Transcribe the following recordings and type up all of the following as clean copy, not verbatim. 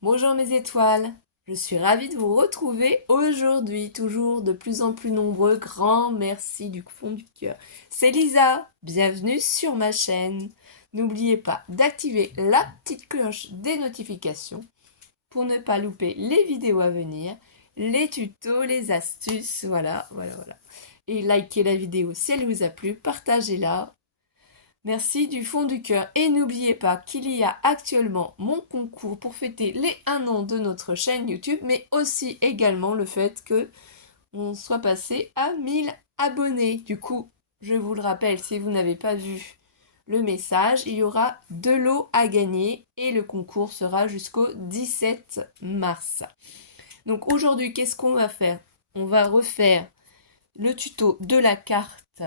Bonjour mes étoiles, je suis ravie de vous retrouver aujourd'hui, toujours de plus en plus nombreux. Grand merci du fond du cœur. C'est Lisa, bienvenue sur ma chaîne. N'oubliez pas d'activer la petite cloche des notifications pour ne pas louper les vidéos à venir, les tutos, les astuces, voilà. Et likez la vidéo si elle vous a plu, partagez-la. Merci du fond du cœur. Et n'oubliez pas qu'il y a actuellement mon concours pour fêter les 1 an de notre chaîne YouTube, mais aussi également le fait que on soit passé à 1000 abonnés. Du coup, je vous le rappelle, si vous n'avez pas vu le message, il y aura de l'eau à gagner et le concours sera jusqu'au 17 mars. Donc aujourd'hui, qu'est-ce qu'on va faire? On va refaire le tuto de la carte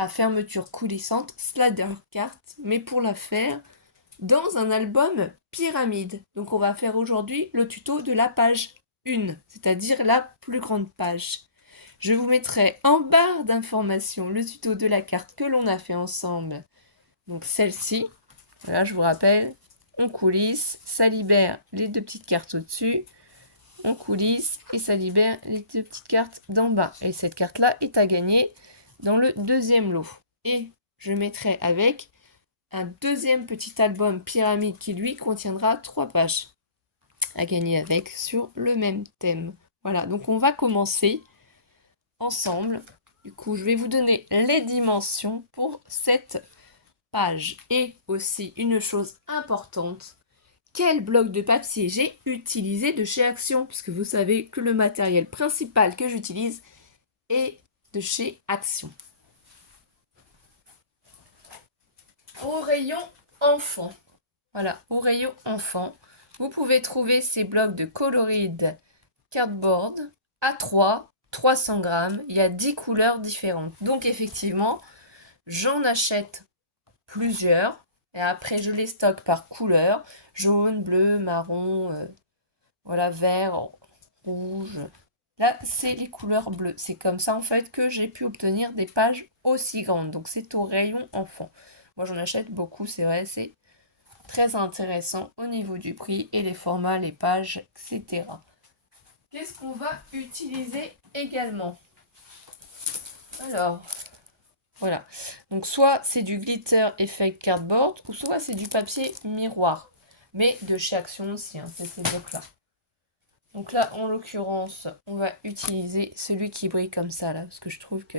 à fermeture coulissante, Slider carte, mais pour la faire dans un album pyramide. Donc on va faire aujourd'hui le tuto de la page 1, c'est-à-dire la plus grande page. Je vous mettrai en barre d'informations le tuto de la carte que l'on a fait ensemble. Donc celle-ci, voilà, je vous rappelle, on coulisse, ça libère les deux petites cartes au-dessus, on coulisse et ça libère les deux petites cartes d'en bas. Et cette carte-là est à gagner dans le deuxième lot. Et je mettrai avec un deuxième petit album pyramide qui lui contiendra 3 pages à gagner avec sur le même thème. Voilà, donc on va commencer ensemble. Du coup, je vais vous donner les dimensions pour cette page. Et aussi une chose importante, quel bloc de papier j'ai utilisé de chez Action, puisque vous savez que le matériel principal que j'utilise est de chez Action. Au rayon enfant, voilà, au rayon enfant, vous pouvez trouver ces blocs de Coloride Cardboard A3, 300 grammes, il y a 10 couleurs différentes. Donc effectivement, j'en achète plusieurs, et après je les stocke par couleur, jaune, bleu, marron, voilà, vert, rouge. Là, c'est les couleurs bleues. C'est comme ça, en fait, que j'ai pu obtenir des pages aussi grandes. Donc, c'est au rayon enfant. Moi, j'en achète beaucoup, c'est vrai. C'est très intéressant au niveau du prix et les formats, les pages, etc. Qu'est-ce qu'on va utiliser également? Alors, voilà. Donc, soit c'est du glitter effect cardboard, ou soit c'est du papier miroir. Mais de chez Action aussi, hein, c'est ces blocs-là. Donc là, en l'occurrence, on va utiliser celui qui brille comme ça, là, parce que je trouve que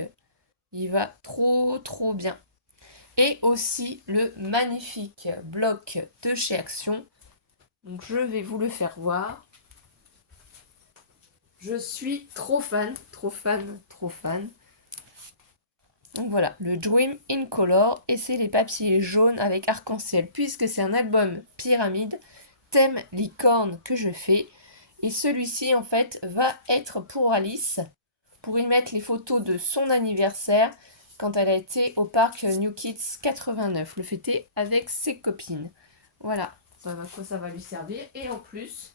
il va trop bien. Et aussi le magnifique bloc de chez Action. Donc je vais vous le faire voir. Je suis trop fan. Donc voilà, le Dream in Color, et c'est les papiers jaunes avec arc-en-ciel, puisque c'est un album pyramide, thème licorne que je fais. Et celui-ci, en fait, va être pour Alice, pour y mettre les photos de son anniversaire quand elle a été au parc New Kids 89, le fêter avec ses copines. Voilà, ça va, quoi ça va lui servir. Et en plus,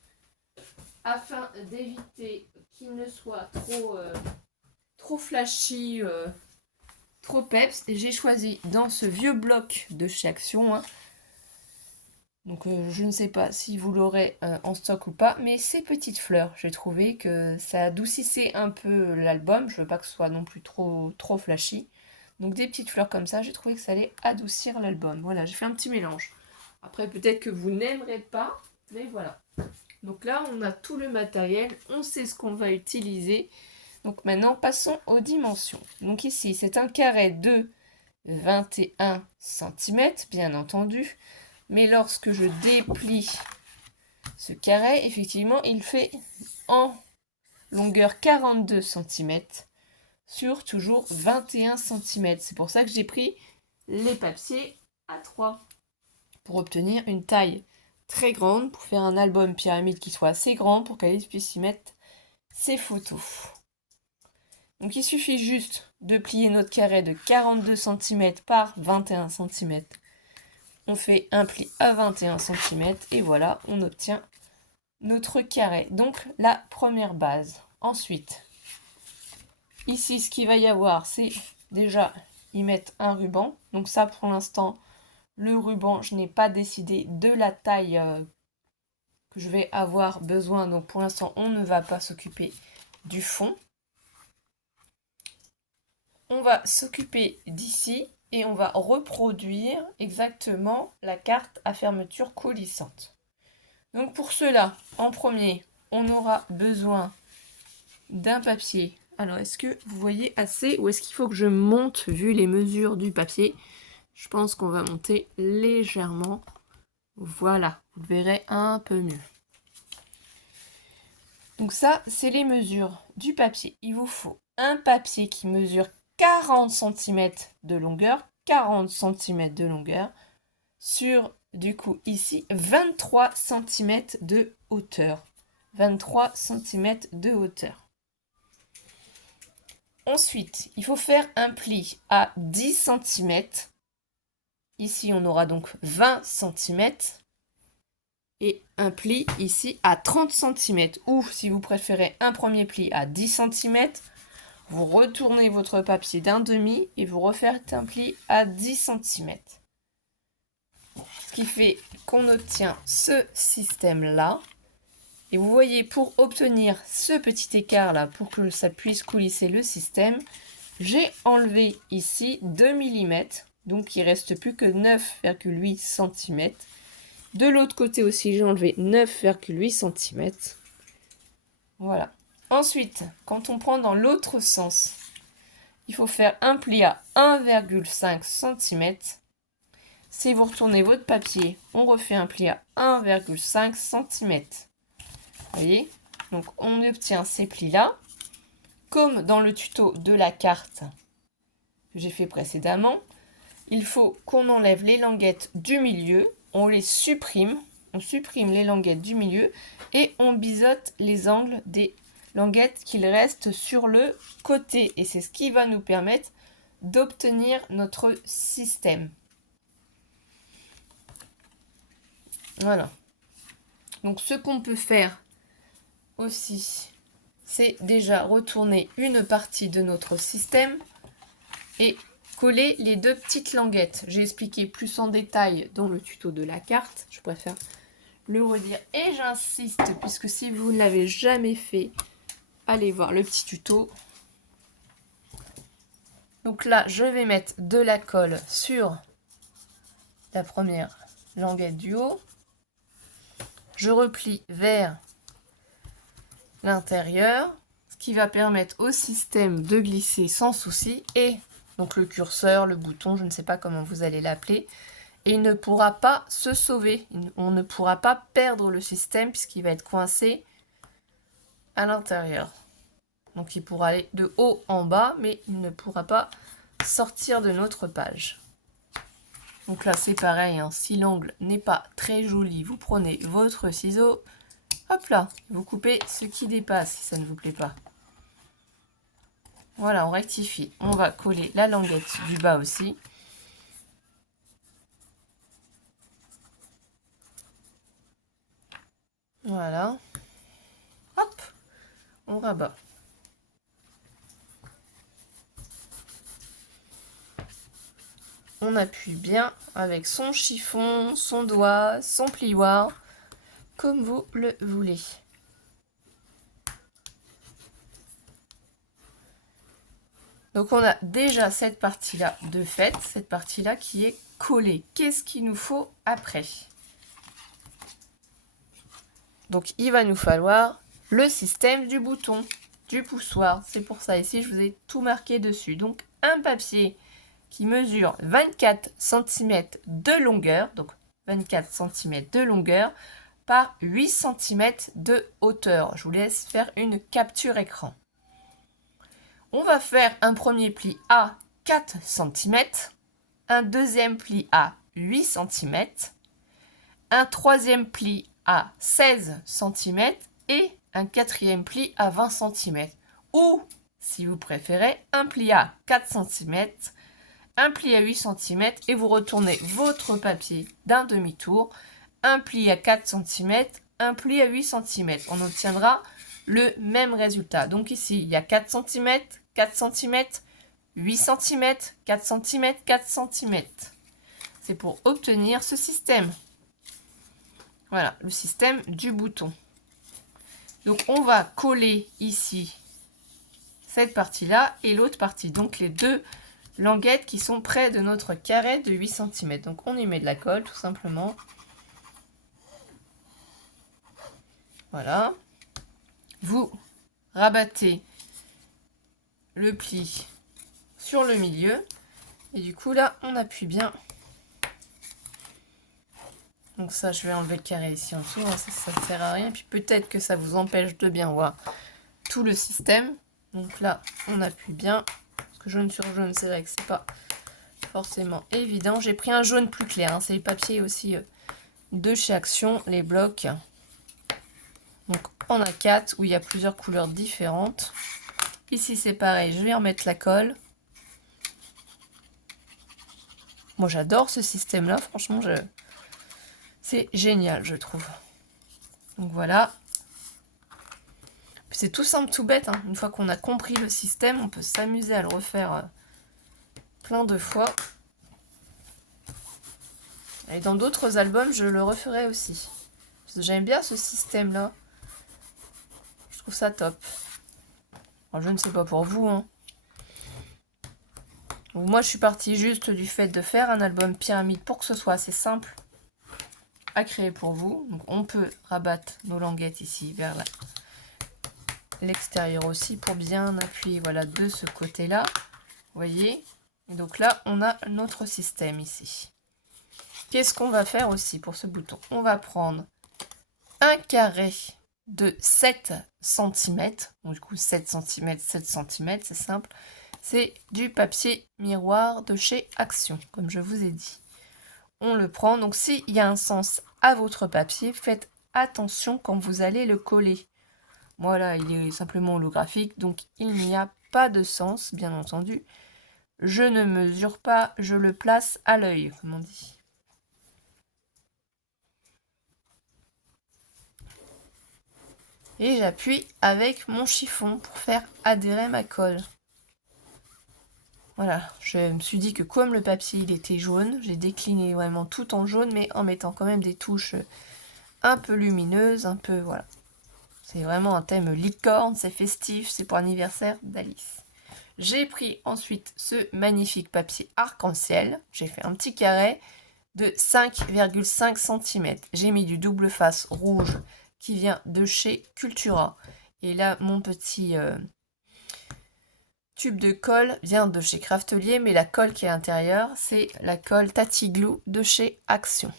afin d'éviter qu'il ne soit trop flashy, trop peps, j'ai choisi dans ce vieux bloc de chez Action, hein, donc je ne sais pas si vous l'aurez en stock ou pas, mais ces petites fleurs, j'ai trouvé que ça adoucissait un peu l'album. Je veux pas que ce soit non plus trop flashy. Donc des petites fleurs comme ça, j'ai trouvé que ça allait adoucir l'album. Voilà, j'ai fait un petit mélange. Après peut-être que vous n'aimerez pas, mais voilà. Donc là, on a tout le matériel, on sait ce qu'on va utiliser. Donc maintenant, passons aux dimensions. Donc ici, c'est un carré de 21 cm, bien entendu. Mais lorsque je déplie ce carré, effectivement, il fait en longueur 42 cm sur toujours 21 cm. C'est pour ça que j'ai pris les papiers A3 pour obtenir une taille très grande, pour faire un album pyramide qui soit assez grand pour qu'Alice puisse y mettre ses photos. Donc il suffit juste de plier notre carré de 42 cm par 21 cm. On fait un pli à 21 cm et voilà, on obtient notre carré. Donc la première base. Ensuite, ici, ce qu'il va y avoir, c'est déjà y mettre un ruban. Donc ça, pour l'instant, le ruban, je n'ai pas décidé de la taille que je vais avoir besoin. Donc pour l'instant, on ne va pas s'occuper du fond. On va s'occuper d'ici et on va reproduire exactement la carte à fermeture coulissante. Donc pour cela, en premier, on aura besoin d'un papier. Alors, est-ce que vous voyez assez ou est-ce qu'il faut que je monte vu les mesures du papier? Je pense qu'on va monter légèrement. Voilà, vous verrez un peu mieux. Donc ça, c'est les mesures du papier. Il vous faut un papier qui mesure 40 cm de longueur, 40 cm de longueur, sur, du coup, ici, 23 cm de hauteur. 23 cm de hauteur. Ensuite, il faut faire un pli à 10 cm. Ici, on aura donc 20 cm. Et un pli ici à 30 cm. Ou, si vous préférez, un premier pli à 10 cm. Vous retournez votre papier d'un demi et vous refaites un pli à 10 cm. Ce qui fait qu'on obtient ce système-là. Et vous voyez, pour obtenir ce petit écart-là, pour que ça puisse coulisser le système, j'ai enlevé ici 2 mm. Donc, il ne reste plus que 9,8 cm. De l'autre côté aussi, j'ai enlevé 9,8 cm. Voilà. Ensuite, quand on prend dans l'autre sens, il faut faire un pli à 1,5 cm. Si vous retournez votre papier, on refait un pli à 1,5 cm. Vous voyez? Donc, on obtient ces plis-là. Comme dans le tuto de la carte que j'ai fait précédemment, il faut qu'on enlève les languettes du milieu. On les supprime. On supprime les languettes du milieu et on biseaute les angles des languettes qu'il reste sur le côté. Et c'est ce qui va nous permettre d'obtenir notre système. Voilà. Donc ce qu'on peut faire aussi, c'est déjà retourner une partie de notre système et coller les deux petites languettes. J'ai expliqué plus en détail dans le tuto de la carte. Je préfère le redire et j'insiste puisque si vous ne l'avez jamais fait, allez voir le petit tuto. Donc là, je vais mettre de la colle sur la première languette du haut. Je replie vers l'intérieur, ce qui va permettre au système de glisser sans souci. Et donc le curseur, le bouton, je ne sais pas comment vous allez l'appeler, et il ne pourra pas se sauver. On ne pourra pas perdre le système puisqu'il va être coincé à l'intérieur. Donc il pourra aller de haut en bas, mais il ne pourra pas sortir de notre page. Donc là c'est pareil, hein, si l'angle n'est pas très joli, vous prenez votre ciseau, hop là, vous coupez ce qui dépasse si ça ne vous plaît pas. Voilà, on rectifie. On va coller la languette du bas aussi. Voilà. Hop, on rabat. On appuie bien avec son chiffon, son doigt, son plioir, comme vous le voulez. Donc on a déjà cette partie-là de fait, cette partie-là qui est collée. Qu'est-ce qu'il nous faut après? Donc il va nous falloir le système du bouton, du poussoir. C'est pour ça ici je vous ai tout marqué dessus. Donc un papier qui mesure 24 cm de longueur, donc 24 cm de longueur par 8 cm de hauteur. Je vous laisse faire une capture écran. On va faire un premier pli à 4 cm, un deuxième pli à 8 cm, un troisième pli à 16 cm et un quatrième pli à 20 cm. Ou, si vous préférez, un pli à 4 cm, un pli à 8 cm et vous retournez votre papier d'un demi-tour, un pli à 4 cm, un pli à 8 cm. On obtiendra le même résultat. Donc ici, il y a 4 cm, 4 cm, 8 cm, 4 cm, 4 cm. C'est pour obtenir ce système. Voilà, le système du bouton. Donc, on va coller ici cette partie-là et l'autre partie. Donc, les deux languettes qui sont près de notre carré de 8 cm. Donc, on y met de la colle, tout simplement. Voilà. Vous rabattez le pli sur le milieu. Et du coup, là, on appuie bien. Donc ça, je vais enlever le carré ici en dessous. Hein, ça ne sert à rien. Puis peut-être que ça vous empêche de bien voir tout le système. Donc là, on appuie bien. Parce que jaune sur jaune, c'est vrai que c'est pas forcément évident. J'ai pris un jaune plus clair. Hein, c'est les papiers aussi de chez Action, les blocs. Donc on a 4 où il y a plusieurs couleurs différentes. Ici, c'est pareil. Je vais remettre la colle. Moi, j'adore ce système-là. Franchement, c'est génial, je trouve. Donc voilà. C'est tout simple, tout bête. Hein. Une fois qu'on a compris le système, on peut s'amuser à le refaire plein de fois. Et dans d'autres albums, je le referai aussi. J'aime bien ce système-là. Je trouve ça top. Alors, je ne sais pas pour vous. Hein. Donc, moi, je suis partie juste du fait de faire un album pyramide pour que ce soit assez simple à créer pour vous. Donc, on peut rabattre nos languettes ici vers l'extérieur aussi pour bien appuyer, voilà, de ce côté-là. Vous voyez? Et donc là, on a notre système ici. Qu'est-ce qu'on va faire aussi pour ce bouton? On va prendre un carré de 7 cm. Donc, du coup, 7 cm, 7 cm, c'est simple. C'est du papier miroir de chez Action, comme je vous ai dit. On le prend. Donc, s'il y a un sens à votre papier, faites attention quand vous allez le coller. Voilà, il est simplement holographique, donc il n'y a pas de sens, bien entendu. Je ne mesure pas, je le place à l'œil, comme on dit. Et j'appuie avec mon chiffon pour faire adhérer ma colle. Voilà, je me suis dit que comme le papier il était jaune, j'ai décliné vraiment tout en jaune, mais en mettant quand même des touches un peu lumineuses, un peu, voilà. C'est vraiment un thème licorne, c'est festif, c'est pour l'anniversaire d'Alice. J'ai pris ensuite ce magnifique papier arc-en-ciel. J'ai fait un petit carré de 5,5 cm. J'ai mis du double face rouge qui vient de chez Cultura. Et là, mon petit tube de colle vient de chez Craftelier, mais la colle qui est à l'intérieur, c'est la colle Tati Glue de chez Action.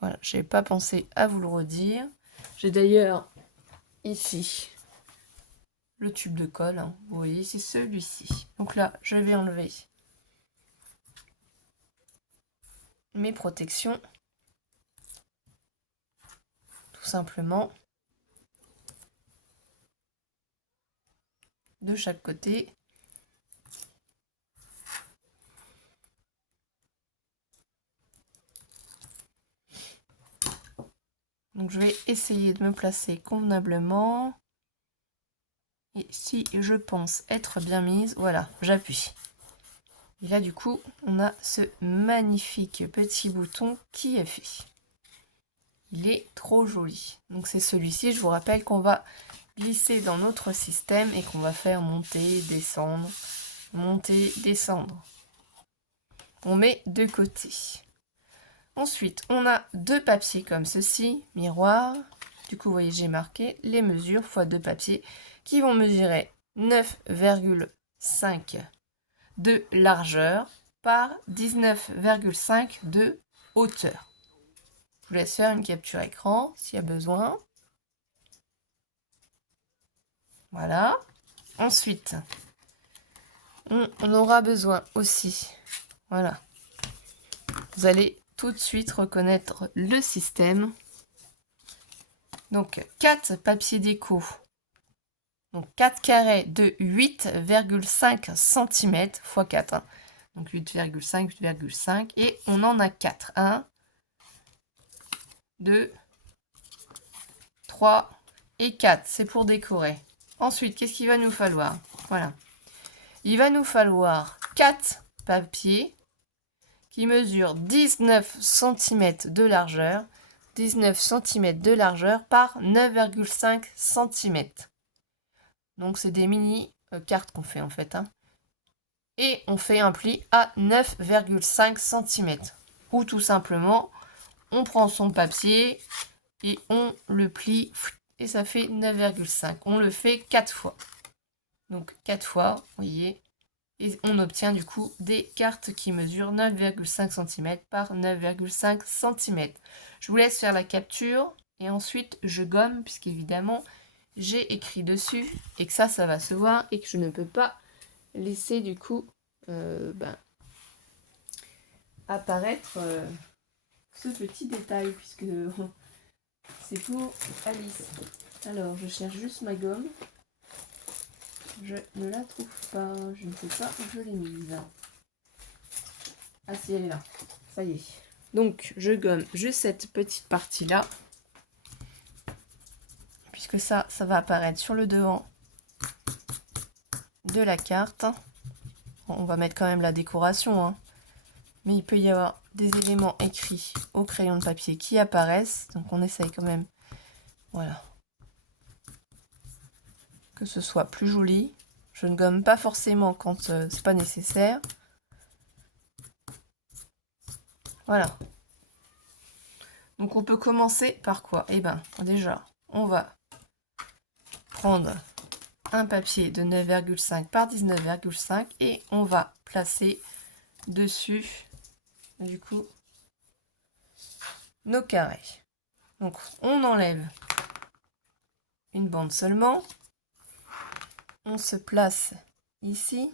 Voilà, je n'ai pas pensé à vous le redire. J'ai d'ailleurs ici le tube de colle, hein. Vous voyez, c'est celui-ci. Donc là, je vais enlever mes protections, tout simplement, de chaque côté. Donc je vais essayer de me placer convenablement. Et si je pense être bien mise, voilà, j'appuie. Et là, du coup, on a ce magnifique petit bouton qui est fait. Il est trop joli. Donc c'est celui-ci, je vous rappelle qu'on va glisser dans notre système et qu'on va faire monter, descendre, monter, descendre. On met de côté. Ensuite, on a deux papiers comme ceci, miroir. Du coup, vous voyez, j'ai marqué les mesures fois deux papiers qui vont mesurer 9,5 de largeur par 19,5 de hauteur. Je vous laisse faire une capture écran s'il y a besoin. Voilà. Ensuite, on aura besoin aussi, voilà, vous allez tout de suite reconnaître le système. Donc 4 papiers déco, donc 4 carrés de 8,5 cm x 4, hein. Donc 8,5, 8,5, et on en a 4. 1, 2, 3 et 4, c'est pour décorer. Ensuite, qu'est-ce qu'il va nous falloir? Voilà. Il va nous falloir 4 papiers qui mesurent 19 cm de largeur 19 cm de largeur par 9,5 cm. Donc c'est des mini cartes qu'on fait en fait. Hein. Et on fait un pli à 9,5 cm. Ou tout simplement, on prend son papier et on le plie et ça fait 9,5. On le fait 4 fois. Donc 4 fois, vous voyez. Et on obtient du coup des cartes qui mesurent 9,5 cm par 9,5 cm. Je vous laisse faire la capture et ensuite je gomme puisqu'évidemment j'ai écrit dessus et que ça va se voir et que je ne peux pas laisser du coup apparaître ce petit détail puisque c'est pour Alice. Alors je cherche juste ma gomme. Je ne la trouve pas. Je ne sais pas où je l'ai mise. Ah si, elle est là. Ça y est. Donc, je gomme juste cette petite partie-là. Puisque ça va apparaître sur le devant de la carte. On va mettre quand même la décoration. Hein. Mais il peut y avoir des éléments écrits au crayon de papier qui apparaissent. Donc, on essaye quand même. Voilà. Que ce soit plus joli. Je ne gomme pas forcément quand c'est pas nécessaire. Voilà. Donc on peut commencer par quoi? Eh bien, déjà, on va prendre un papier de 9,5 par 19,5 et on va placer dessus, du coup, nos carrés. Donc on enlève une bande seulement. On se place ici.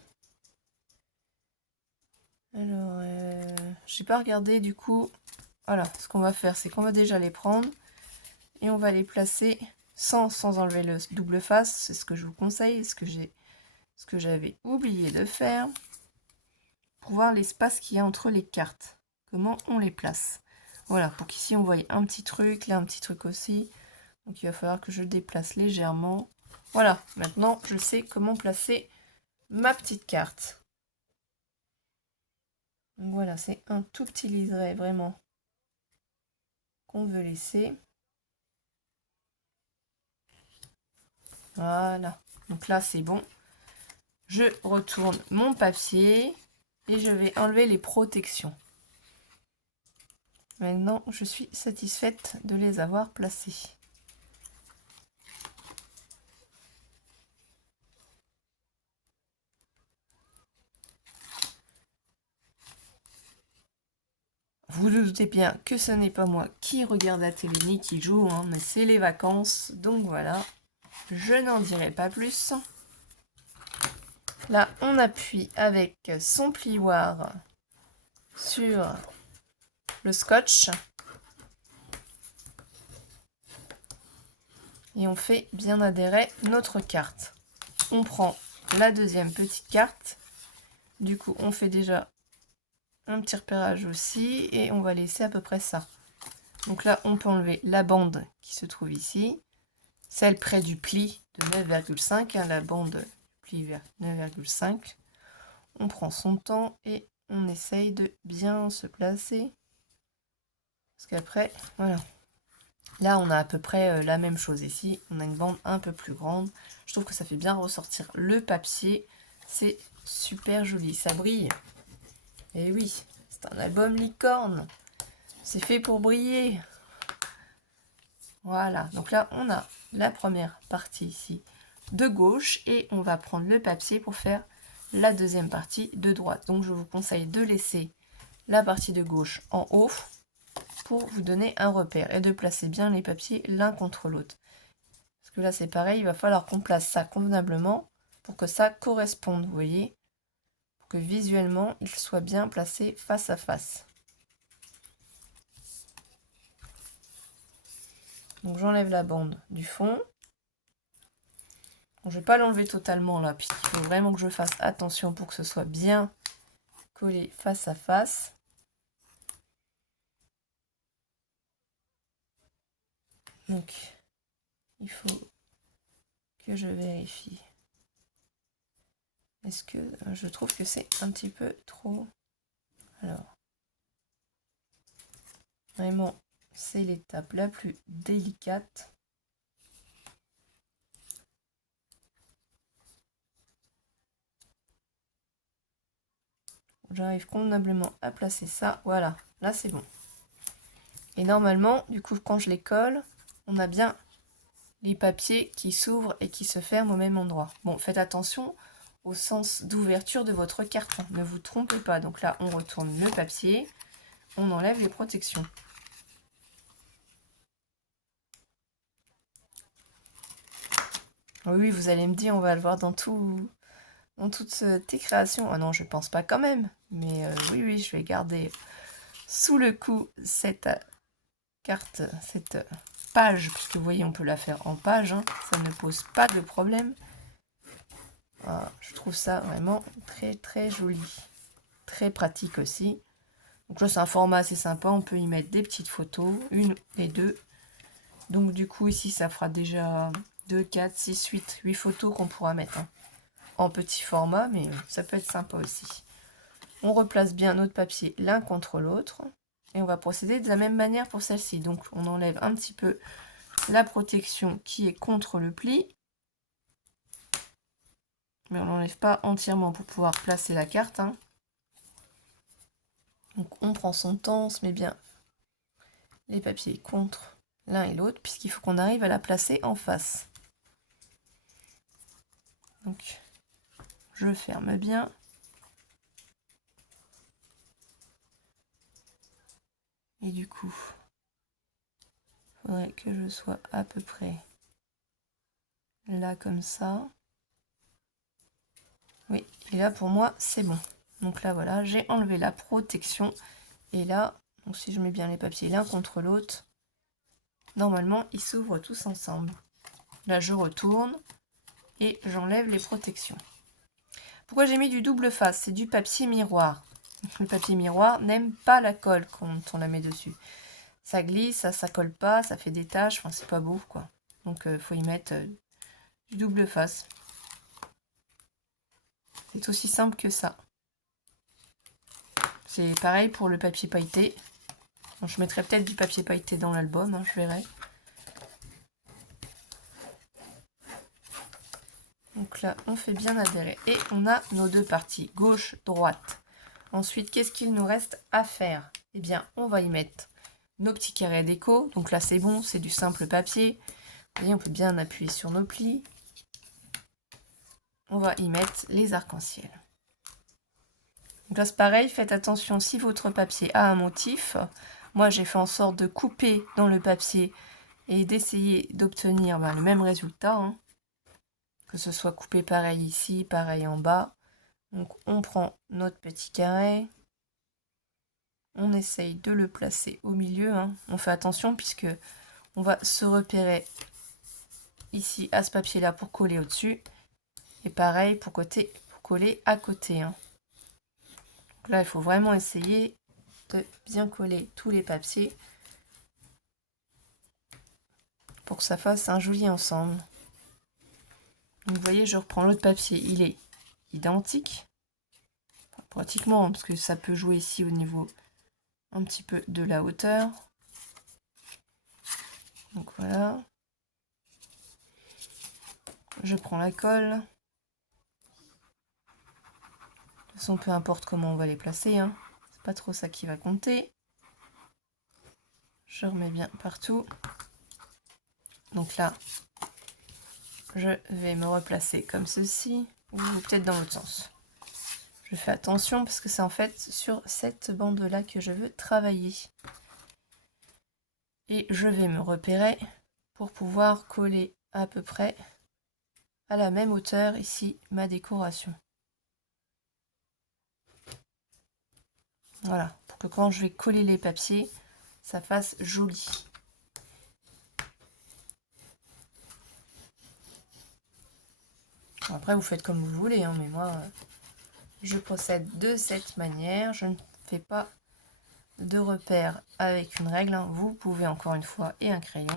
Alors, j'ai pas regardé du coup. Voilà, ce qu'on va faire, c'est qu'on va déjà les prendre et on va les placer sans enlever le double face. C'est ce que je vous conseille, ce que j'avais oublié de faire pour voir l'espace qu'il y a entre les cartes. Comment on les place. Voilà, pour qu'ici on voie un petit truc, là un petit truc aussi. Donc il va falloir que je déplace légèrement. Voilà, maintenant je sais comment placer ma petite carte. Donc voilà, c'est un tout petit liseré vraiment qu'on veut laisser. Voilà, donc là c'est bon. Je retourne mon papier et je vais enlever les protections. Maintenant, je suis satisfaite de les avoir placés. Vous vous doutez bien que ce n'est pas moi qui regarde la télé ni qui joue, hein, mais c'est les vacances. Donc voilà, je n'en dirai pas plus. Là, on appuie avec son plioir sur le scotch. Et on fait bien adhérer notre carte. On prend la deuxième petite carte. Du coup, on fait déjà un petit repérage aussi. Et on va laisser à peu près ça. Donc là, on peut enlever la bande qui se trouve ici. Celle près du pli de 9,5. Hein, la bande pli vers 9,5. On prend son temps et on essaye de bien se placer. Parce qu'après, voilà. Là, on a à peu près la même chose ici. On a une bande un peu plus grande. Je trouve que ça fait bien ressortir le papier. C'est super joli. Ça brille. Et oui, c'est un album licorne. C'est fait pour briller. Voilà. Donc là, on a la première partie ici de gauche. Et on va prendre le papier pour faire la deuxième partie de droite. Donc, je vous conseille de laisser la partie de gauche en haut pour vous donner un repère et de placer bien les papiers l'un contre l'autre. Parce que là c'est pareil, il va falloir qu'on place ça convenablement pour que ça corresponde, vous voyez, pour que visuellement il soit bien placé face à face. Donc j'enlève la bande du fond. Bon, je ne vais pas l'enlever totalement là, puisqu'il faut vraiment que je fasse attention pour que ce soit bien collé face à face. Donc il faut que je vérifie. Est-ce que je trouve que c'est un petit peu trop... Alors, vraiment, c'est l'étape la plus délicate. J'arrive convenablement à placer ça. Voilà, là c'est bon. Et normalement, du coup, quand je les colle, on a bien les papiers qui s'ouvrent et qui se ferment au même endroit. Bon, faites attention au sens d'ouverture de votre carte. Ne vous trompez pas. Donc là, on retourne le papier. On enlève les protections. Oui, vous allez me dire, on va le voir dans toutes tes créations. Ah non, je pense pas quand même. Mais oui, je vais garder sous le coup cette carte, cette page, puisque vous voyez, on peut la faire en page. Hein, ça ne pose pas de problème. Voilà, je trouve ça vraiment très très joli. Très pratique aussi. Donc là, c'est un format assez sympa. On peut y mettre des petites photos, une et deux. Donc du coup, ici, ça fera déjà 2, 4, 6, 8 photos qu'on pourra mettre hein, en petit format, mais ça peut être sympa aussi. On replace bien notre papier l'un contre l'autre. Et on va procéder de la même manière pour celle-ci. Donc on enlève un petit peu la protection qui est contre le pli. Mais on n'enlève pas entièrement pour pouvoir placer la carte. Hein. Donc on prend son temps, on se met bien les papiers contre l'un et l'autre, puisqu'il faut qu'on arrive à la placer en face. Donc je ferme bien. Et du coup, il faudrait que je sois à peu près là comme ça. Oui, et là pour moi c'est bon. Donc là voilà, j'ai enlevé la protection. Et là, donc si je mets bien les papiers l'un contre l'autre, normalement ils s'ouvrent tous ensemble. Là je retourne et j'enlève les protections. Pourquoi j'ai mis du double face? C'est du papier miroir. Le papier miroir n'aime pas la colle quand on la met dessus. Ça glisse, ça colle pas, ça fait des taches, enfin c'est pas beau quoi. Donc faut y mettre du double face. C'est aussi simple que ça. C'est pareil pour le papier pailleté. Bon, je mettrai peut-être du papier pailleté dans l'album, hein, je verrai. Donc là, on fait bien adhérer. Et on a nos deux parties, gauche, droite. Ensuite, qu'est-ce qu'il nous reste à faire? Eh bien, on va y mettre nos petits carrés déco. Donc là, c'est bon, c'est du simple papier. Vous voyez, on peut bien appuyer sur nos plis. On va y mettre les arcs-en-ciel. Donc là, c'est pareil, faites attention si votre papier a un motif. Moi, j'ai fait en sorte de couper dans le papier et d'essayer d'obtenir le même résultat. Hein. Que ce soit coupé pareil ici, pareil en bas. Donc on prend notre petit carré. On essaye de le placer au milieu. Hein. On fait attention puisque on va se repérer ici à ce papier-là pour coller au-dessus. Et pareil pour coller à côté. Hein. Donc là, il faut vraiment essayer de bien coller tous les papiers pour que ça fasse un joli ensemble. Donc vous voyez, je reprends l'autre papier, il est identique. Enfin, pratiquement, parce que ça peut jouer ici au niveau un petit peu de la hauteur. Donc voilà. Je prends la colle. De toute façon, peu importe comment on va les placer. Hein. C'est pas trop ça qui va compter. Je remets bien partout. Donc là, je vais me replacer comme ceci. Ou peut-être dans l'autre sens. Je fais attention parce que c'est en fait sur cette bande-là que je veux travailler. Et je vais me repérer pour pouvoir coller à peu près à la même hauteur ici ma décoration. Voilà, pour que quand je vais coller les papiers, ça fasse joli. Après, vous faites comme vous voulez, hein, mais moi, je procède de cette manière. Je ne fais pas de repère avec une règle. Hein. Vous pouvez encore une fois et un crayon.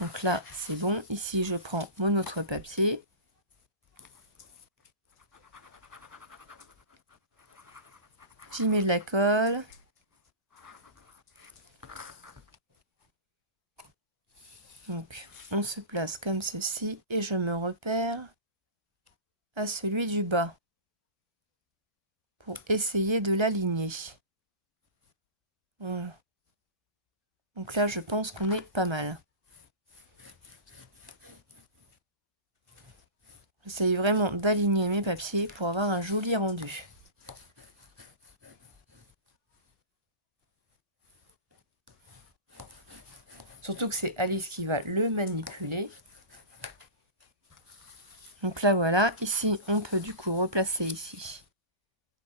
Donc là, c'est bon. Ici, je prends mon autre papier. J'y mets de la colle. Donc, on se place comme ceci et je me repère à celui du bas pour essayer de l'aligner. Voilà. Donc là, je pense qu'on est pas mal. J'essaye vraiment d'aligner mes papiers pour avoir un joli rendu. Surtout que c'est Alice qui va le manipuler. Donc là, voilà. Ici, on peut du coup replacer ici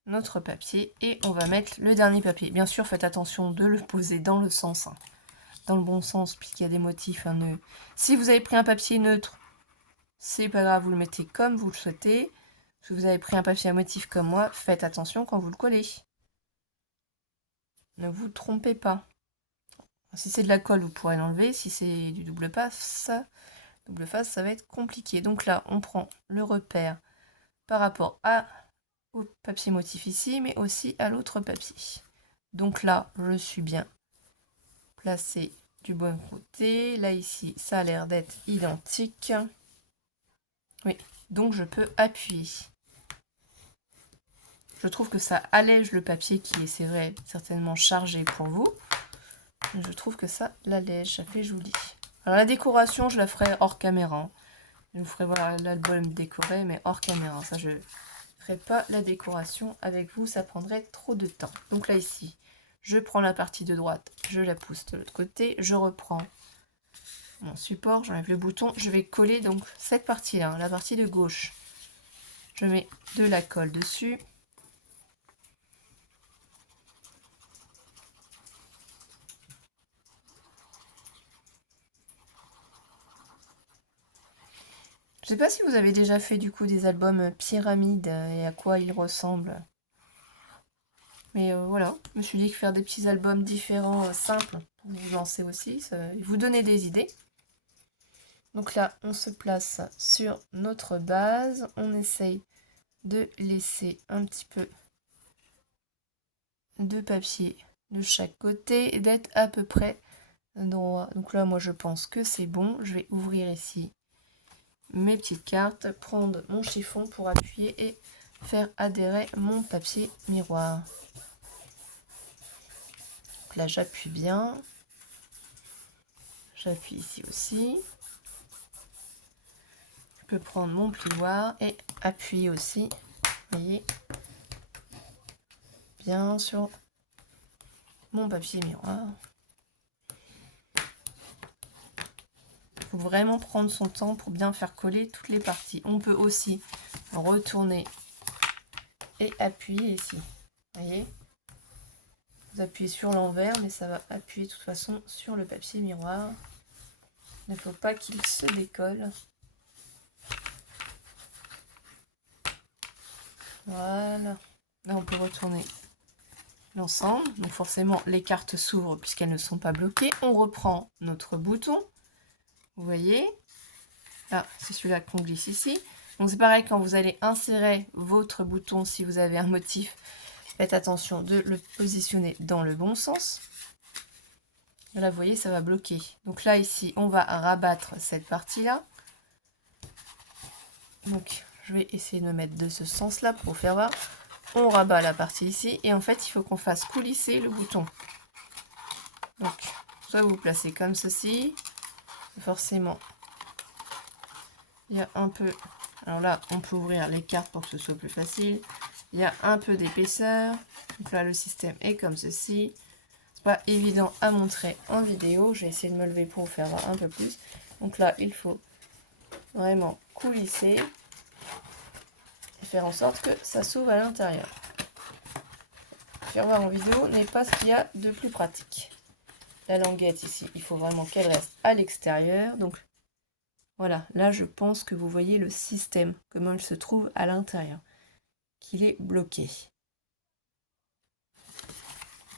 notre papier. Et on va mettre le dernier papier. Bien sûr, faites attention de le poser dans le sens, dans le bon sens, puisqu'il y a des motifs, un nœud. Si vous avez pris un papier neutre, c'est pas grave, vous le mettez comme vous le souhaitez. Si vous avez pris un papier à motif comme moi, faites attention quand vous le collez. Ne vous trompez pas. Si c'est de la colle, vous pourrez l'enlever. Si c'est du double face, ça va être compliqué. Donc là, on prend le repère par rapport au papier motif ici, mais aussi à l'autre papier. Donc là, je suis bien placé du bon côté. Là, ici, ça a l'air d'être identique. Oui, donc je peux appuyer. Je trouve que ça allège le papier qui est, c'est vrai, certainement chargé pour vous. Je trouve que ça l'allège, ça fait joli. Alors la décoration, je la ferai hors caméra. Je vous ferai voir l'album décoré, mais hors caméra. Ça, je ne ferai pas la décoration avec vous, ça prendrait trop de temps. Donc là, ici, je prends la partie de droite, je la pousse de l'autre côté, je reprends mon support, j'enlève le bouton, je vais coller donc cette partie-là, la partie de gauche. Je mets de la colle dessus. Je ne sais pas si vous avez déjà fait du coup des albums pyramides et à quoi ils ressemblent. Mais voilà, je me suis dit que faire des petits albums différents, simples, pour vous lancer aussi, vous donner des idées. Donc là, on se place sur notre base. On essaye de laisser un petit peu de papier de chaque côté et d'être à peu près droit. Donc là, moi, je pense que c'est bon. Je vais ouvrir ici mes petites cartes, prendre mon chiffon pour appuyer et faire adhérer mon papier miroir. Donc là, j'appuie bien. J'appuie ici aussi. Je peux prendre mon plioir et appuyer aussi, vous voyez, bien sur mon papier miroir. Il faut vraiment prendre son temps pour bien faire coller toutes les parties. On peut aussi retourner et appuyer ici. Vous voyez, vous appuyez sur l'envers, mais ça va appuyer de toute façon sur le papier miroir. Il ne faut pas qu'il se décolle. Voilà. Là, on peut retourner l'ensemble. Donc forcément, les cartes s'ouvrent puisqu'elles ne sont pas bloquées. On reprend notre bouton. Vous voyez, là, c'est celui-là qu'on glisse ici. Donc c'est pareil, quand vous allez insérer votre bouton, si vous avez un motif, faites attention de le positionner dans le bon sens. Là, vous voyez, ça va bloquer. Donc là, ici, on va rabattre cette partie-là. Donc, je vais essayer de me mettre de ce sens-là pour vous faire voir. On rabat la partie ici. Et en fait, il faut qu'on fasse coulisser le bouton. Donc, soit vous placez comme ceci. Forcément, il y a un peu... Alors là, on peut ouvrir les cartes pour que ce soit plus facile. Il y a un peu d'épaisseur. Donc là, le système est comme ceci. C'est pas évident à montrer en vidéo. Je vais essayer de me lever pour vous faire voir un peu plus. Donc là, il faut vraiment coulisser et faire en sorte que ça s'ouvre à l'intérieur. Faire voir en vidéo n'est pas ce qu'il y a de plus pratique. La languette ici, il faut vraiment qu'elle reste à l'extérieur. Donc voilà, là je pense que vous voyez le système, comment il se trouve à l'intérieur, qu'il est bloqué.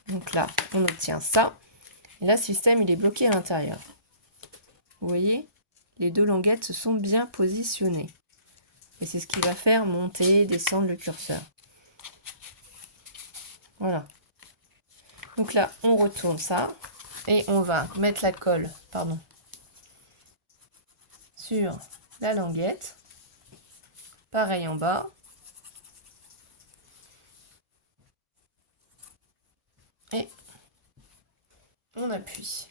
Donc là, on obtient ça. Et là, le système, il est bloqué à l'intérieur. Vous voyez, les deux languettes se sont bien positionnées. Et c'est ce qui va faire monter, descendre le curseur. Voilà. Donc là, on retourne ça. Et on va mettre la colle, pardon. sur la languette. Pareil en bas. Et on appuie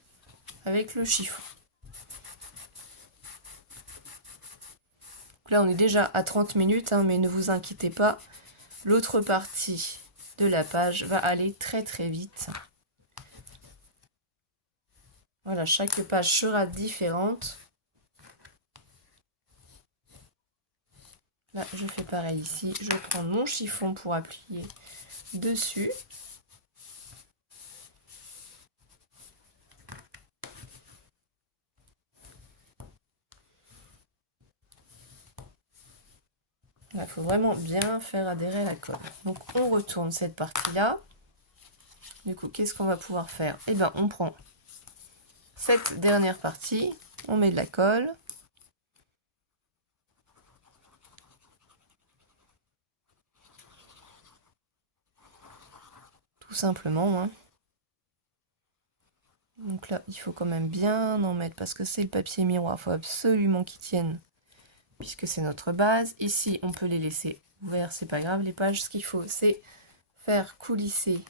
avec le chiffon. Donc là, on est déjà à 30 minutes, hein, mais ne vous inquiétez pas. L'autre partie de la page va aller très très vite. Voilà, chaque page sera différente. Là, je fais pareil ici. Je prends mon chiffon pour appuyer dessus. Il faut vraiment bien faire adhérer la colle. Donc, on retourne cette partie-là. Du coup, qu'est-ce qu'on va pouvoir faire? Eh bien, on prend cette dernière partie, on met de la colle. Tout simplement. Hein. Donc là, il faut quand même bien en mettre parce que c'est le papier miroir. Il faut absolument qu'il tienne puisque c'est notre base. Ici, on peut les laisser ouverts, c'est pas grave. Les pages, ce qu'il faut, c'est faire coulisser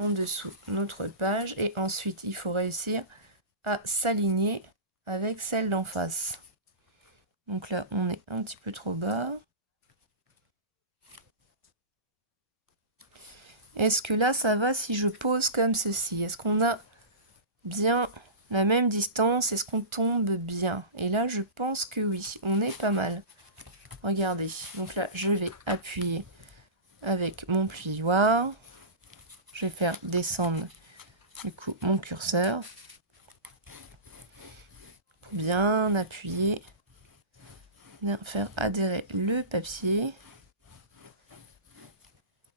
en dessous notre page. Et ensuite, il faut réussir à s'aligner avec celle d'en face. Donc là, on est un petit peu trop bas. Est-ce que là, ça va si je pose comme ceci? Est-ce qu'on a bien la même distance? Est-ce qu'on tombe bien? Et là, je pense que oui, on est pas mal. Regardez, donc là, je vais appuyer avec mon plioir. Je vais faire descendre, du coup, mon curseur. Pour bien appuyer, bien faire adhérer le papier.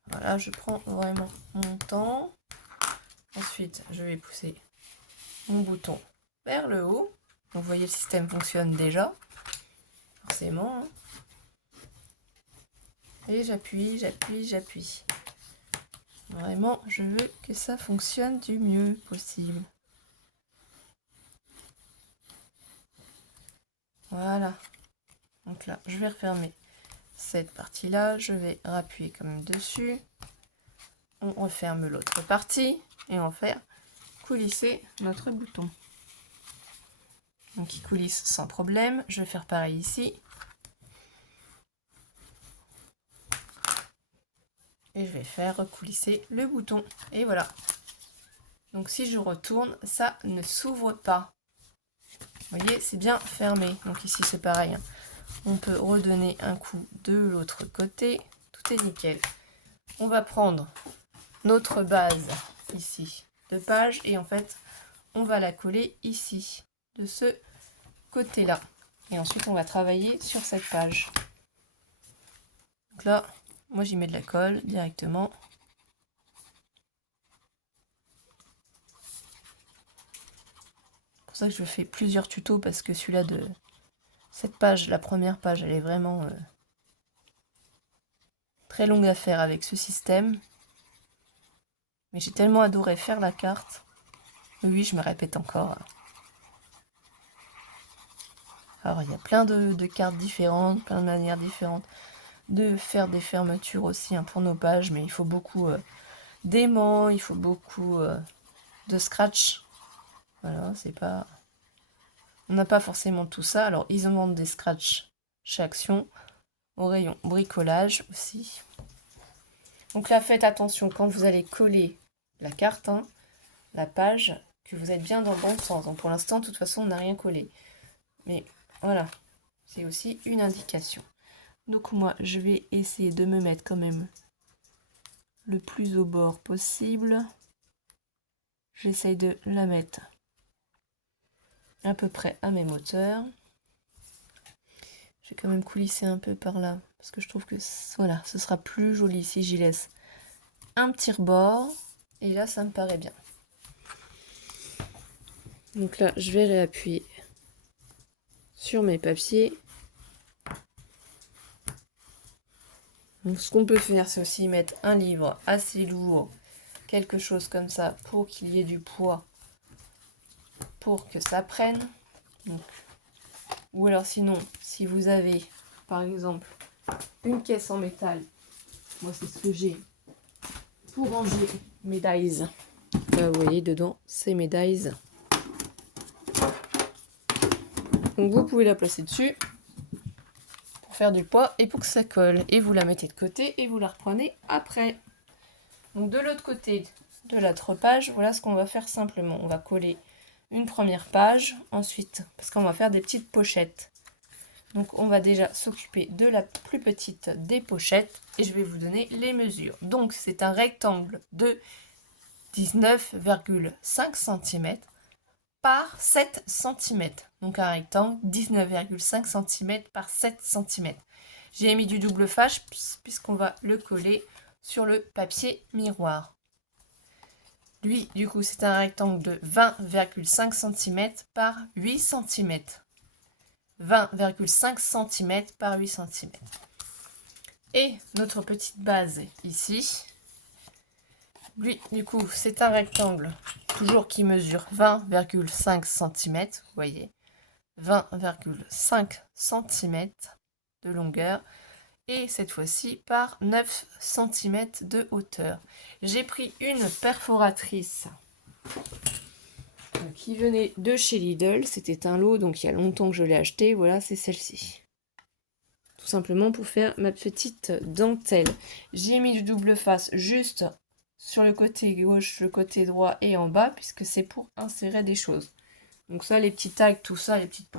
Voilà, je prends vraiment mon temps. Ensuite, je vais pousser mon bouton vers le haut. Donc, vous voyez, le système fonctionne déjà. Forcément. Hein. Et j'appuie, j'appuie, j'appuie. Vraiment, je veux que ça fonctionne du mieux possible. Voilà. Donc là, je vais refermer cette partie-là. Je vais appuyer quand même dessus. On referme l'autre partie et on va faire coulisser notre bouton. Donc il coulisse sans problème. Je vais faire pareil ici. Et je vais faire coulisser le bouton. Et voilà. Donc si je retourne, ça ne s'ouvre pas. Vous voyez, c'est bien fermé. Donc ici c'est pareil. Hein. On peut redonner un coup de l'autre côté. Tout est nickel. On va prendre notre base ici de page et en fait on va la coller ici de ce côté là et ensuite on va travailler sur cette page. Donc là moi j'y mets de la colle directement. C'est pour ça que je fais plusieurs tutos parce que celui-là de cette page, la première page, elle est vraiment très longue à faire avec ce système. Mais j'ai tellement adoré faire la carte. Oui, je me répète encore. Alors, il y a plein de cartes différentes, plein de manières différentes de faire des fermetures aussi hein, pour nos pages, mais il faut beaucoup d'aimants, il faut beaucoup de scratch. Voilà, c'est pas... On n'a pas forcément tout ça. Alors, ils en vendent des scratch chez Action, au rayon bricolage aussi. Donc là, faites attention quand vous allez coller la carte, hein, la page, que vous êtes bien dans le bon sens. Donc pour l'instant, de toute façon, on n'a rien collé. Mais voilà, c'est aussi une indication. Donc moi, je vais essayer de me mettre quand même le plus au bord possible. J'essaye de la mettre à peu près à même hauteur. Je vais quand même coulisser un peu par là, parce que je trouve que voilà, ce sera plus joli si j'y laisse un petit rebord. Et là, ça me paraît bien. Donc là, je vais réappuyer sur mes papiers. Donc ce qu'on peut faire, c'est aussi mettre un livre assez lourd, quelque chose comme ça, pour qu'il y ait du poids, pour que ça prenne. Donc Ou alors sinon, si vous avez, par exemple, une caisse en métal, moi c'est ce que j'ai pour ranger mes dies. Là, vous voyez, dedans, c'est mes dies. Donc vous pouvez la placer dessus pour faire du poids et pour que ça colle. Et vous la mettez de côté et vous la reprenez après. Donc de l'autre côté de l'autre page, voilà ce qu'on va faire simplement. On va coller une première page, ensuite, parce qu'on va faire des petites pochettes. Donc on va déjà s'occuper de la plus petite des pochettes et je vais vous donner les mesures. Donc c'est un rectangle de 19,5 cm par 7 cm. Donc un rectangle 19,5 cm par 7 cm. J'ai mis du double face puisqu'on va le coller sur le papier miroir. Lui, du coup, c'est un rectangle de 20,5 cm par 8 cm. 20,5 cm par 8 cm. Et notre petite base ici, lui, du coup, c'est un rectangle, toujours qui mesure 20,5 cm, vous voyez, 20,5 cm de longueur, et cette fois-ci par 9 cm de hauteur. J'ai pris une perforatrice qui venait de chez Lidl, c'était un lot, donc il y a longtemps que je l'ai acheté, voilà, c'est celle-ci. Tout simplement pour faire ma petite dentelle. J'ai mis du double face juste sur le côté gauche, le côté droit et en bas, puisque c'est pour insérer des choses. Donc ça, les petits tags, tout ça, les petites,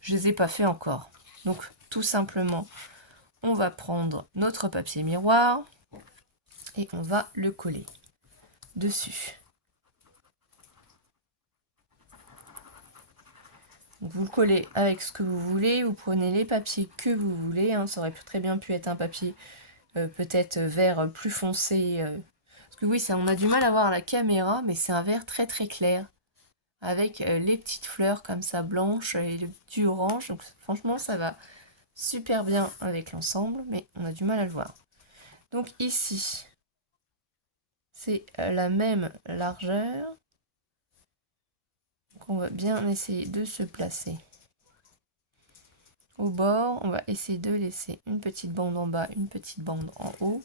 je les ai pas fait encore. Donc tout simplement, on va prendre notre papier miroir et on va le coller dessus. Donc vous le collez avec ce que vous voulez, vous prenez les papiers que vous voulez, hein. Ça aurait très bien pu être un papier peut-être vert plus foncé. Parce que oui, ça, on a du mal à voir à la caméra, mais c'est un vert très très clair. Avec les petites fleurs comme ça blanches et du orange. Donc franchement, ça va super bien avec l'ensemble, mais on a du mal à le voir. Donc ici, c'est la même largeur. Donc on va bien essayer de se placer. Au bord, on va essayer de laisser une petite bande en bas, une petite bande en haut.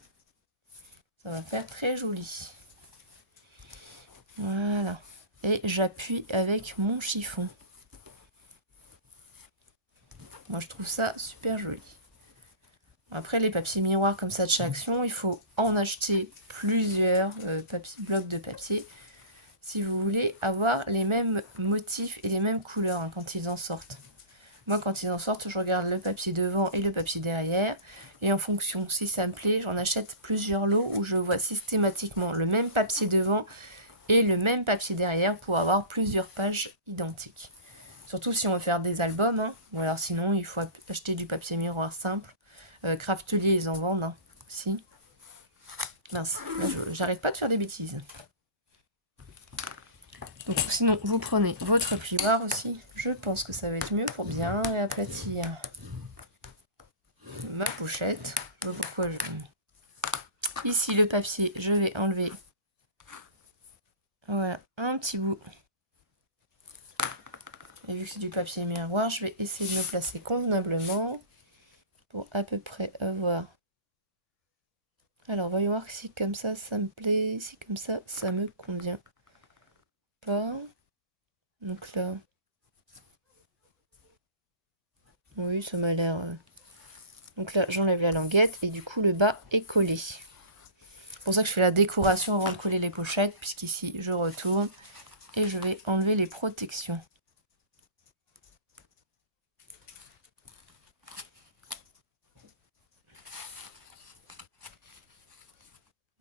Ça va faire très joli. Voilà. Et j'appuie avec mon chiffon. Moi, je trouve ça super joli. Après, les papiers miroirs comme ça de chaque action, il faut en acheter plusieurs blocs de papier si vous voulez avoir les mêmes motifs et les mêmes couleurs hein, quand ils en sortent. Moi, quand ils en sortent, je regarde le papier devant et le papier derrière. Et en fonction, si ça me plaît, j'en achète plusieurs lots où je vois systématiquement le même papier devant et le même papier derrière pour avoir plusieurs pages identiques. Surtout si on veut faire des albums, hein, ou alors sinon, il faut acheter du papier miroir simple. Craftelier, ils en vendent hein, aussi. Mince, j'arrête pas de faire des bêtises. Donc sinon, vous prenez votre plioir aussi. Je pense que ça va être mieux pour bien réaplatir ma pochette. Je vois pourquoi je... Ici, le papier, je vais enlever voilà, un petit bout. Et vu que c'est du papier miroir, je vais essayer de me placer convenablement pour à peu près avoir... Alors, voyons voir si comme ça me plaît, si comme ça me convient pas. Donc là... Oui, ça m'a l'air... Donc là, j'enlève la languette et du coup, le bas est collé. C'est pour ça que je fais la décoration avant de coller les pochettes, puisqu'ici, je retourne et je vais enlever les protections.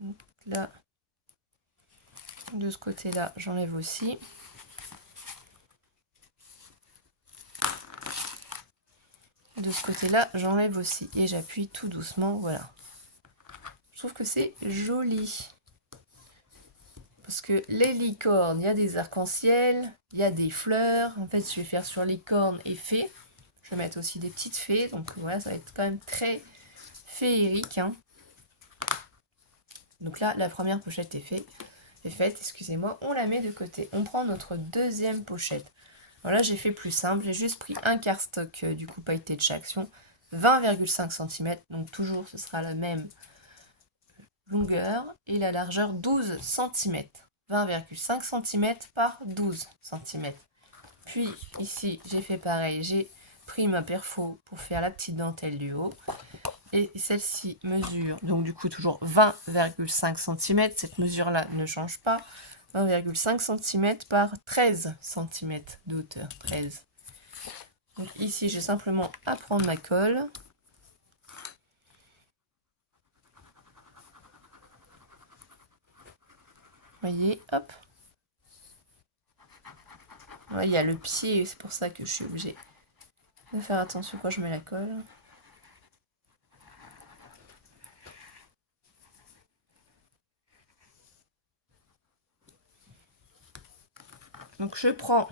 Donc là, de ce côté-là, j'enlève aussi. De ce côté-là, j'enlève aussi. Et j'appuie tout doucement, voilà. Je trouve que c'est joli. Parce que les licornes, il y a des arcs-en-ciel, il y a des fleurs. En fait, je vais faire sur licorne et fées. Je vais mettre aussi des petites fées. Donc voilà, ça va être quand même très féerique. Hein. Donc là, la première pochette est faite. Excusez-moi, on la met de côté. On prend notre deuxième pochette. Voilà, j'ai fait plus simple, j'ai juste pris un quart stock du coup pailleté de chez Action, 20,5 cm, donc toujours ce sera la même longueur, et la largeur 12 cm, 20,5 cm par 12 cm. Puis ici j'ai fait pareil, j'ai pris ma perfo pour faire la petite dentelle du haut, et celle-ci mesure, donc du coup toujours 20,5 cm, cette mesure là ne change pas, 20,5 cm par 13 cm de hauteur, 13. Donc ici j'ai simplement à prendre ma colle. Voyez, hop. Ouais, il y a le pied, c'est pour ça que je suis obligée de faire attention quand je mets la colle. Donc je prends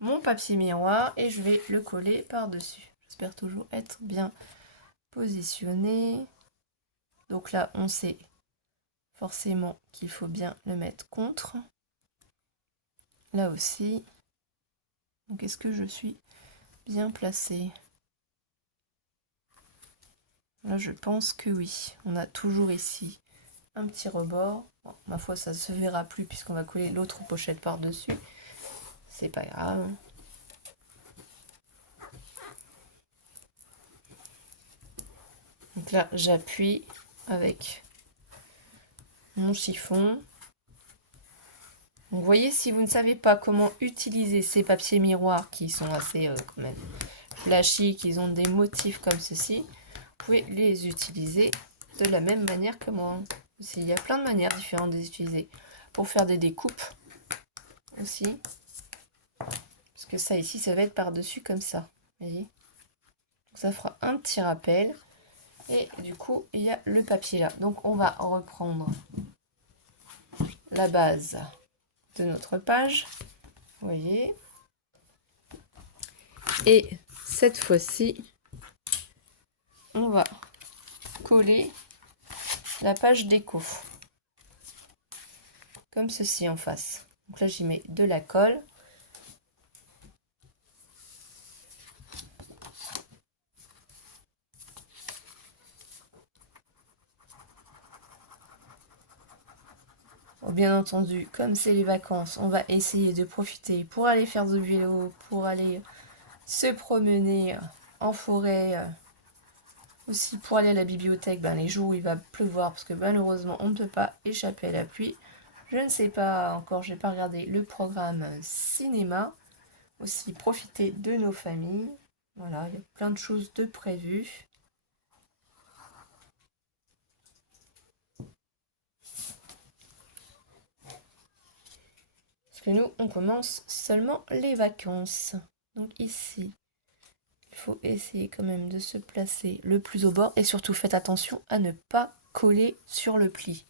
mon papier miroir et je vais le coller par-dessus. J'espère toujours être bien positionné. Donc là, on sait forcément qu'il faut bien le mettre contre. Là aussi. Donc est-ce que je suis bien placée? Là, je pense que oui. On a toujours ici un petit rebord. Bon, ma foi, ça se verra plus puisqu'on va coller l'autre pochette par-dessus. C'est pas grave. Donc là, j'appuie avec mon chiffon. Donc, vous voyez, si vous ne savez pas comment utiliser ces papiers miroirs qui sont assez quand même flashy, qui ont des motifs comme ceci, vous pouvez les utiliser de la même manière que moi. Aussi, il y a plein de manières différentes de les utiliser. Pour faire des découpes aussi. Parce que ça ici, ça va être par-dessus comme ça. Vous voyez? Donc, ça fera un petit rappel. Et du coup, il y a le papier là. Donc, on va reprendre la base de notre page. Vous voyez? Et cette fois-ci, on va coller la page déco. Comme ceci en face. Donc là, j'y mets de la colle. Bon, bien entendu, comme c'est les vacances, on va essayer de profiter pour aller faire du vélo, pour aller se promener en forêt, aussi pour aller à la bibliothèque, les jours où il va pleuvoir, parce que malheureusement, on ne peut pas échapper à la pluie. Je ne sais pas encore, je n'ai pas regardé le programme cinéma. Aussi profiter de nos familles. Voilà, il y a plein de choses de prévues. Parce que nous, on commence seulement les vacances. Donc ici, il faut essayer quand même de se placer le plus au bord. Et surtout, faites attention à ne pas coller sur le pli.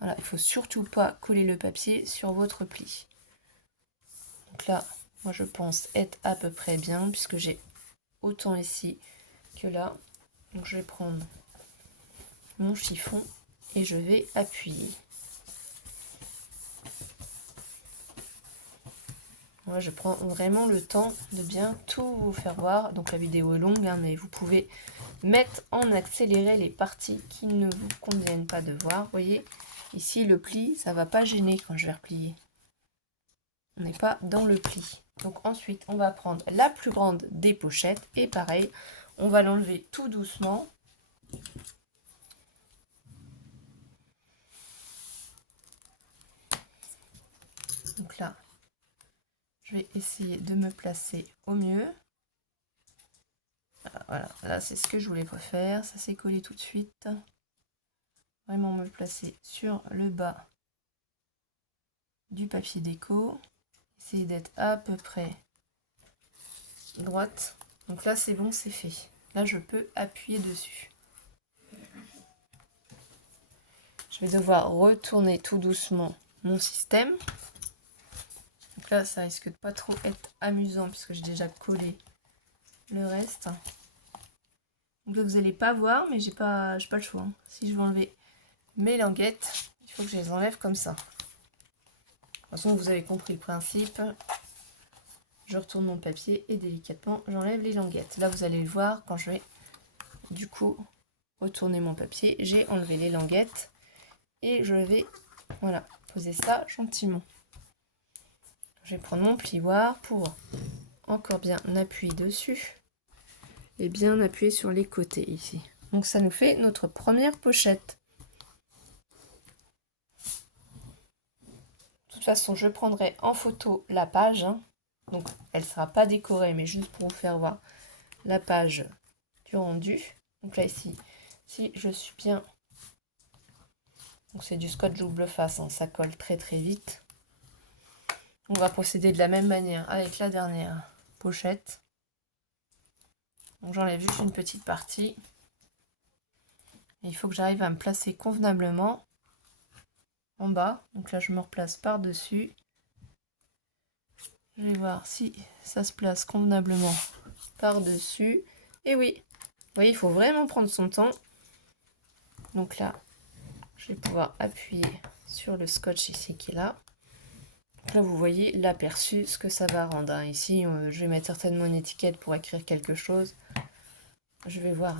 Voilà, il ne faut surtout pas coller le papier sur votre pli. Donc là, moi je pense être à peu près bien, puisque j'ai autant ici que là. Donc je vais prendre mon chiffon et je vais appuyer. Moi, je prends vraiment le temps de bien tout vous faire voir. Donc la vidéo est longue, mais vous pouvez mettre en accéléré les parties qui ne vous conviennent pas de voir. Vous voyez, ici le pli, ça ne va pas gêner quand je vais replier. On n'est pas dans le pli. Donc ensuite, on va prendre la plus grande des pochettes. Et pareil, on va l'enlever tout doucement. Donc là, je vais essayer de me placer au mieux. Voilà, là c'est ce que je voulais pas faire. Ça s'est collé tout de suite. Vraiment me placer sur le bas du papier déco. Essayer d'être à peu près droite. Donc là c'est bon, c'est fait. Là je peux appuyer dessus. Je vais devoir retourner tout doucement mon système. Donc là ça risque de pas trop être amusant puisque j'ai déjà collé le reste. Donc là vous n'allez pas voir, mais j'ai pas le choix. Si je veux enlever mes languettes, il faut que je les enlève comme ça. De toute façon vous avez compris le principe. je retourne mon papier et délicatement j'enlève les languettes. Là vous allez le voir quand je vais du coup retourner mon papier, j'ai enlevé les languettes et je vais voilà poser ça gentiment. Je vais prendre mon plioir pour encore bien appuyer dessus et bien appuyer sur les côtés ici. Donc ça nous fait notre première pochette. De toute façon, je prendrai en photo la page. Donc elle ne sera pas décorée, mais juste pour vous faire voir la page du rendu. Donc là ici, si je suis bien... Donc c'est du scotch double face, ça colle très très vite. On va procéder de la même manière avec la dernière pochette. Donc j'enlève juste une petite partie. Et il faut que j'arrive à me placer convenablement en bas. Donc là je me replace par-dessus. Je vais voir si ça se place convenablement par-dessus. Et oui, vous voyez, il faut vraiment prendre son temps. Donc là, je vais pouvoir appuyer sur le scotch ici qui est là. Là, vous voyez l'aperçu, ce que ça va rendre. Ici, je vais mettre certainement une étiquette pour écrire quelque chose. Je vais voir.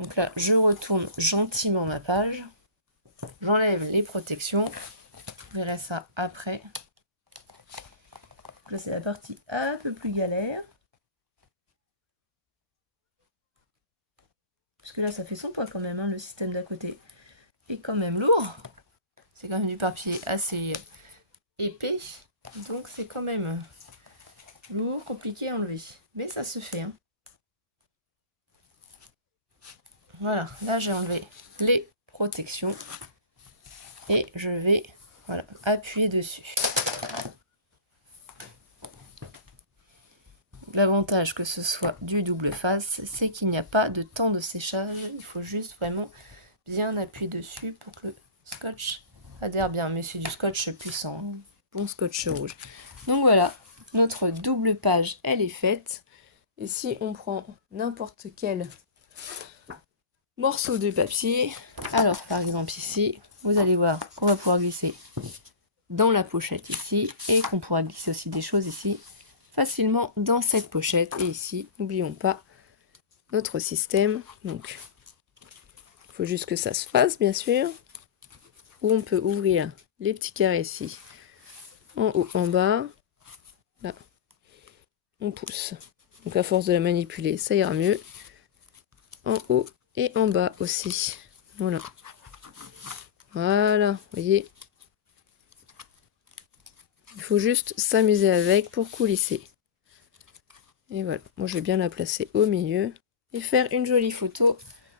Donc là, je retourne gentiment ma page. J'enlève les protections. Je verrai ça après. Là, c'est la partie un peu plus galère. Parce que là, ça fait son poids quand même. Le système d'à côté est quand même lourd. C'est quand même du papier assez épais. Donc, c'est quand même lourd, compliqué à enlever. Mais ça se fait. Voilà, là, j'ai enlevé les protections. Et je vais voilà, appuyer dessus. L'avantage que ce soit du double face, c'est qu'il n'y a pas de temps de séchage. Il faut juste vraiment bien appuyer dessus pour que le scotch adhère bien. Mais c'est du scotch puissant, bon scotch rouge. Donc voilà, notre double page, elle est faite. Et si on prend n'importe quel morceau de papier, alors par exemple ici, vous allez voir qu'on va pouvoir glisser dans la pochette ici et qu'on pourra glisser aussi des choses ici facilement dans cette pochette. Et ici, n'oublions pas notre système. Donc, il faut juste que ça se fasse, bien sûr. Où on peut ouvrir les petits carrés ici, en haut, en bas. Là, on pousse. Donc, à force de la manipuler, ça ira mieux. En haut et en bas aussi. Voilà. Voilà, vous voyez. Il faut juste s'amuser avec pour coulisser. Et voilà, moi je vais bien la placer au milieu et faire une jolie photo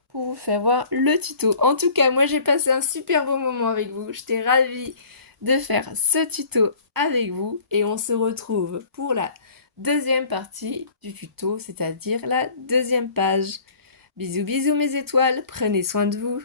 pour vous faire voir le tuto. En tout cas, moi j'ai passé un super beau moment avec vous. J'étais ravie de faire ce tuto avec vous et on se retrouve pour la deuxième partie du tuto, c'est-à-dire la deuxième page. Bisous bisous mes étoiles, prenez soin de vous.